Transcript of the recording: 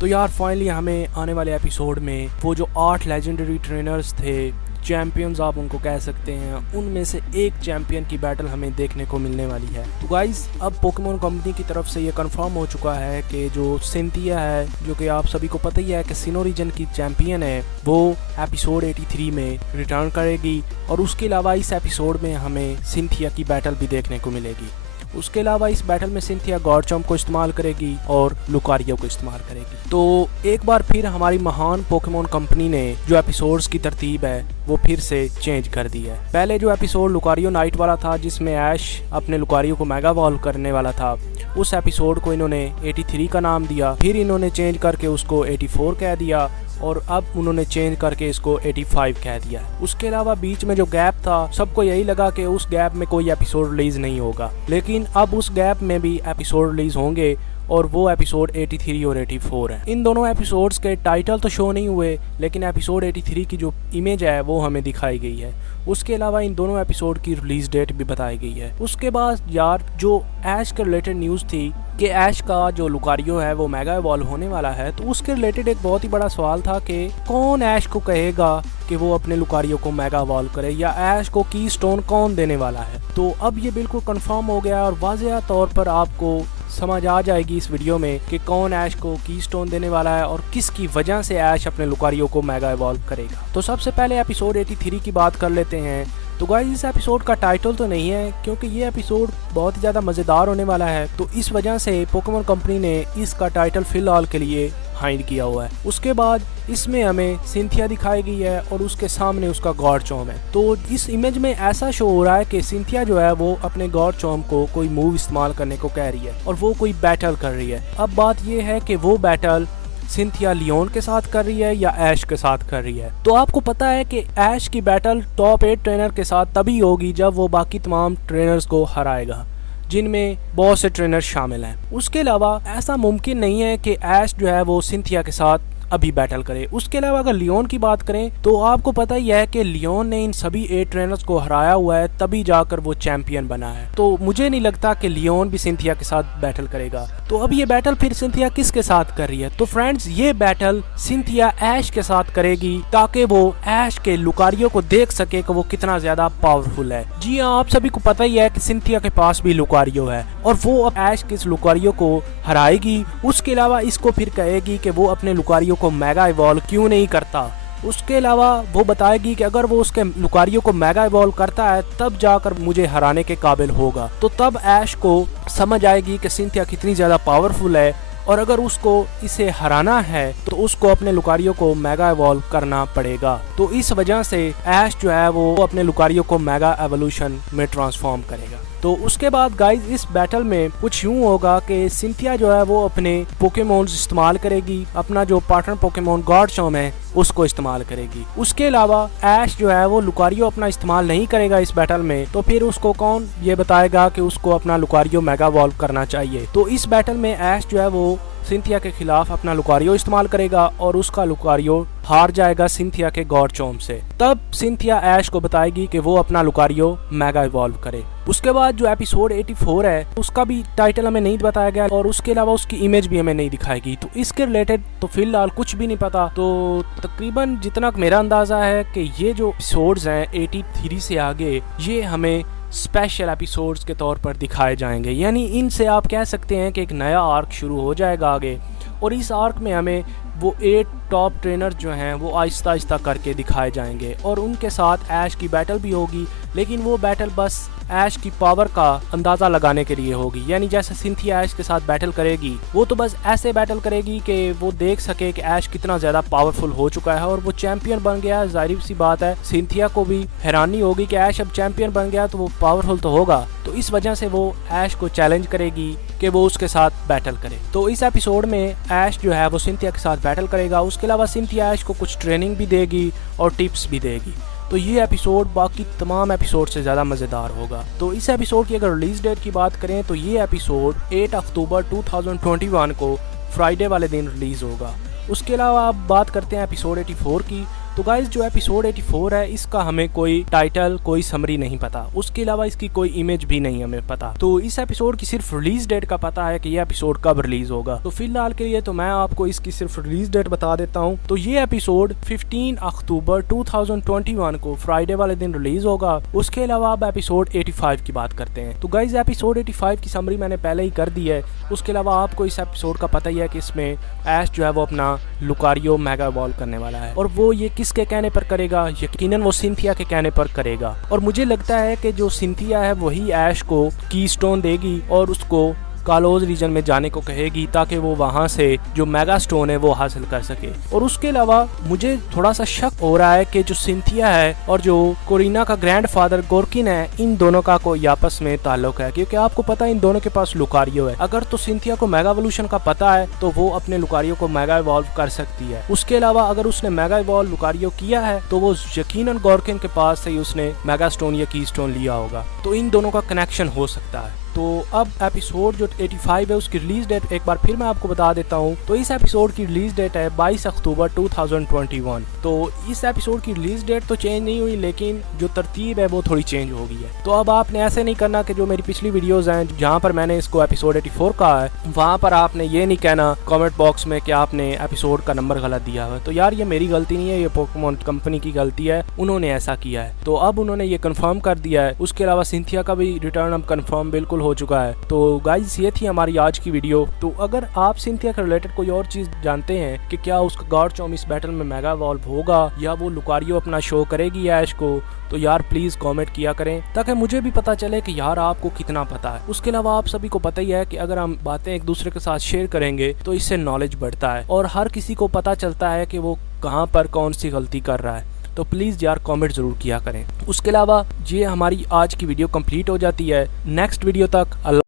तो यार फाइनली हमें आने वाले एपिसोड में वो जो 8 लेजेंडरी ट्रेनर्स थे, चैम्पियंस आप उनको कह सकते हैं, उनमें से एक चैम्पियन की बैटल हमें देखने को मिलने वाली है। तो गाइस अब पोकेमॉन कंपनी की तरफ से ये कंफर्म हो चुका है कि जो सिंथिया है, जो कि आप सभी को पता ही है कि सिनो रीजन की चैम्पियन है, वो एपिसोड 83 में रिटर्न करेगी। और उसके अलावा इस एपिसोड में हमें सिंथिया की बैटल भी देखने को मिलेगी। उसके अलावा इस बैटल में सिंथिया गॉर्चम्प को इस्तेमाल करेगी और लुकारियो को इस्तेमाल करेगी। तो एक बार फिर हमारी महान पोकेमॉन कंपनी ने जो एपिसोड्स की तरतीब है वो फिर से चेंज कर दी है। पहले जो एपिसोड लुकारियो नाइट वाला था, जिसमें ऐश अपने लुकारियो को मेगा वॉल्व करने वाला था, उस एपिसोड को इन्होंने 83 का नाम दिया। फिर इन्होंने चेंज करके उसको 84 कह दिया और अब उन्होंने चेंज करके इसको 85 कह दिया। उसके अलावा बीच में जो गैप था, सबको यही लगा कि उस गैप में कोई एपिसोड रिलीज नहीं होगा, लेकिन अब उस गैप में भी एपिसोड रिलीज होंगे और वो एपिसोड 83 और 84 है। इन दोनों एपिसोड्स के टाइटल तो शो नहीं हुए, लेकिन एपिसोड 83 की जो इमेज है वो हमें दिखाई गई है। उसके अलावा इन दोनों एपिसोड की रिलीज डेट भी बताई गई है। उसके बाद यार जो ऐश के रिलेटेड न्यूज़ थी कि ऐश का जो लुकारियो है वो मेगा इवॉल्व होने वाला है, तो उसके रिलेटेड एक बहुत ही बड़ा सवाल था कि कौन ऐश को कहेगा कि वो अपने लुकारियो को मेगा इवॉल्व करे, या ऐश को की स्टोन कौन देने वाला है। तो अब ये बिल्कुल कंफर्म हो गया और वाज़ेह तौर पर आपको समझ आ जाएगी इस वीडियो में कि कौन ऐश को की स्टोन देने वाला है और किसकी वजह से ऐश अपने लुकारियो को मेगा इवॉल्व करेगा। तो सबसे पहले एपिसोड 83 की बात कर लेते हैं। तो गाइस इस एपिसोड का टाइटल तो नहीं है, क्योंकि ये एपिसोड बहुत ही ज़्यादा मज़ेदार होने वाला है, तो इस वजह से पोकेमॉन कंपनी ने इसका टाइटल फिलहाल के लिए हाइड किया हुआ है। उसके बाद इसमें हमें सिंथिया दिखाई गई है और उसके सामने उसका गॉर्चम्प है। तो इस इमेज में ऐसा शो हो रहा है कि सिंथिया जो है वो अपने गॉर्चम्प को कोई मूव इस्तेमाल करने को कह रही है और वो कोई बैटल कर रही है। अब बात ये है कि वो बैटल सिंथिया लियोन के साथ कर रही है या ऐश के साथ कर रही है। तो आपको पता है कि ऐश की बैटल टॉप 8 ट्रेनर के साथ तभी होगी जब वो बाकी तमाम ट्रेनर्स को हराएगा, जिनमें बहुत से ट्रेनर शामिल हैं। उसके अलावा ऐसा मुमकिन नहीं है कि ऐश जो है वो सिंथिया के साथ अभी बैटल करे। उसके अलावा अगर लियोन की बात करें तो आपको पता ही है कि लियोन ने इन सभी 8 ट्रेनर्स को हराया हुआ है, तभी जाकर वो चैंपियन बना है। तो मुझे नहीं लगता कि लियोन भी सिंथिया के साथ बैटल करेगा। तो अब ये बैटल फिर सिंथिया किसके साथ कर रही है? तो फ्रेंड्स ये बैटल सिंथिया ऐश के साथ करेगी, ताकि वो ऐश के लुकारियो को देख सके कि वो कितना ज्यादा पावरफुल है। जी हाँ, आप सभी को पता ही है कि सिंथिया के पास भी लुकारियो है और वो अब ऐश के इस लुकारियो को हराएगी। उसके अलावा इसको फिर कहेगी कि वो अपने लुकारियो को मेगा इवॉल्व क्यों नहीं करता। उसके अलावा वो बताएगी कि अगर वो उसके लुकारियो को मेगा इवॉल्व करता है तब जाकर मुझे हराने के काबिल होगा। तो तब ऐश को समझ आएगी कि सिंथिया कितनी ज्यादा पावरफुल है और अगर उसको इसे हराना है तो उसको अपने लुकारियो को मेगा इवॉल्व करना पड़ेगा। तो इस वजह से ऐश जो है वो अपने लुकारियो को मेगा एवोल्यूशन में ट्रांसफॉर्म करेगा। तो उसके बाद गाइज इस बैटल में कुछ यूं होगा कि सिंथिया जो है वो अपने पोकेमोन्स इस्तेमाल करेगी, अपना जो पार्टनर पोकेमोन गॉर्चम्प है उसको इस्तेमाल करेगी। उसके अलावा ऐश जो है वो लुकारियो अपना इस्तेमाल नहीं करेगा इस बैटल में, तो फिर उसको कौन ये बताएगा कि उसको अपना लुकारियो मेगा वॉल्व करना चाहिए। तो इस बैटल में ऐश जो है वो सिंथिया के खिलाफ अपना लुकारियो इस्तेमाल करेगा और उसका लुकारियो हार जाएगा सिंथिया के गॉर्चम्प से। तब सिंथिया ऐश को बताएगी कि वो अपना लुकारियो मेगा इवॉल्व करे। उसके बाद जो एपिसोड 84 है उसका भी टाइटल हमें नहीं बताया गया और उसके अलावा उसकी इमेज भी हमें नहीं दिखाएगी। तो इसके रिलेटेड तो फिलहाल कुछ भी नहीं पता। तो तकरीबन जितना मेरा अंदाजा है कि ये जो एपिसोड्स हैं 83 से आगे, ये हमें स्पेशल एपिसोड्स के तौर पर दिखाए जाएंगे। यानी इनसे आप कह सकते हैं कि एक नया आर्क शुरू हो जाएगा आगे, और इस आर्क में हमें वो 8 टॉप ट्रेनर जो हैं वो आहिस्ता आहिस्ता करके दिखाए जाएंगे और उनके साथ ऐश की बैटल भी होगी, लेकिन वो बैटल बस ऐश की पावर का अंदाज़ा लगाने के लिए होगी। यानी जैसे सिंथिया ऐश के साथ बैटल करेगी, वो तो बस ऐसे बैटल करेगी कि वो देख सके कि ऐश कितना ज़्यादा पावरफुल हो चुका है और वो चैंपियन बन गया है। जाहिर सी बात है सिंथिया को भी हैरानी होगी कि ऐश अब चैंपियन बन गया तो वो पावरफुल तो होगा। तो इस वजह से वो ऐश को चैलेंज करेगी कि वो उसके साथ बैटल करे। तो इस एपिसोड में ऐश जो है वो सिंथिया के साथ बैटल करेगा। उसके अलावा सिंथिया ऐश को कुछ ट्रेनिंग भी देगी और टिप्स भी देगी। तो ये एपिसोड बाकी तमाम एपिसोड से ज़्यादा मज़ेदार होगा। तो इस एपिसोड की अगर रिलीज डेट की बात करें तो ये एपिसोड 8 अक्टूबर 2021 को फ्राइडे वाले दिन रिलीज़ होगा। उसके अलावा आप बात करते हैं एपिसोड 84 की, तो गाइज जो एपिसोड 84 है इसका हमें कोई टाइटल कोई समरी नहीं पता, उसके अलावा इसकी कोई इमेज भी नहीं हमें पता। तो इस एपिसोड की सिर्फ रिलीज डेट का पता है कि ये एपिसोड कब रिलीज होगा। तो फिलहाल के लिए तो मैं आपको इसकी सिर्फ रिलीज डेट बता देता हूँ। तो ये एपिसोड 15 अक्टूबर 2021 को फ्राइडे वाले दिन रिलीज होगा। उसके अलावा अब एपिसोड 85 की बात करते हैं। तो गाइज एपिसोड 85 की समरी मैंने पहले ही कर दी है। उसके अलावा आपको इस एपिसोड का पता ही है कि इसमें ऐश जो है वो अपना लुकारियो मेगा इवॉल्व करने वाला है, और वो ये किसके कहने पर करेगा? यकीनन वो सिंथिया के कहने पर करेगा। और मुझे लगता है कि जो सिंथिया है वही ऐश को कीस्टोन देगी और उसको कालोज रीजन में जाने को कहेगी ताकि वो वहाँ से जो मेगा स्टोन है वो हासिल कर सके। और उसके अलावा मुझे थोड़ा सा शक हो रहा है कि जो सिंथिया है और जो कोरिना का ग्रैंडफादर गोर्किन है, इन दोनों का कोई आपस में ताल्लुक है, क्योंकि आपको पता है इन दोनों के पास लुकारियो है। अगर तो सिंथिया को मेगा एवोल्यूशन का पता है तो वो अपने लुकारियो को मेगा इवॉल्व कर सकती है। उसके अलावा अगर उसने मेगा इवॉल्व लुकारियो किया है तो वो यकीनन गोर्किन के पास से ही उसने मेगा स्टोन या की स्टोन लिया होगा। तो इन दोनों का कनेक्शन हो सकता है। तो अब एपिसोड जो 85 है उसकी रिलीज डेट एक बार फिर मैं आपको बता देता हूँ। तो इस एपिसोड की रिलीज डेट है 22 अक्टूबर 2021। तो इस एपिसोड की रिलीज डेट तो चेंज नहीं हुई, लेकिन जो तरतीब है वो थोड़ी चेंज हो गई है। तो अब आपने ऐसे नहीं करना कि जो मेरी पिछली वीडियोस हैं जहाँ पर मैंने इसको एपिसोड 84 कहा है वहाँ पर आपने ये नहीं कहना कमेंट बॉक्स में कि आपने एपिसोड का नंबर गलत दिया है। तो यार ये मेरी गलती नहीं है, ये पोकेमॉन कंपनी की गलती है, उन्होंने ऐसा किया है। तो अब उन्होंने ये कंफर्म कर दिया है। उसके अलावा सिंथिया का भी रिटर्न अब कंफर्म बिल्कुल हो चुका है। तो गाइस ये थी हमारी आज की वीडियो। तो अगर आप सिंथिया के रिलेटेड कोई और चीज जानते हैं कि क्या उसका गार्चॉम्प इस बैटल में मेगा इवॉल्व होगा या वो लुकारियो अपना शो करेगी ऐश को, तो यार प्लीज कमेंट किया करें ताकि मुझे भी पता चले कि यार आपको कितना पता है। उसके अलावा आप सभी को पता ही है कि अगर हम बातें एक दूसरे के साथ शेयर करेंगे तो इससे नॉलेज बढ़ता है और हर किसी को पता चलता है कि वो कहाँ पर कौन सी गलती कर रहा है। तो प्लीज़ यार कमेंट ज़रूर किया करें। उसके अलावा ये हमारी आज की वीडियो कंप्लीट हो जाती है। नेक्स्ट वीडियो तक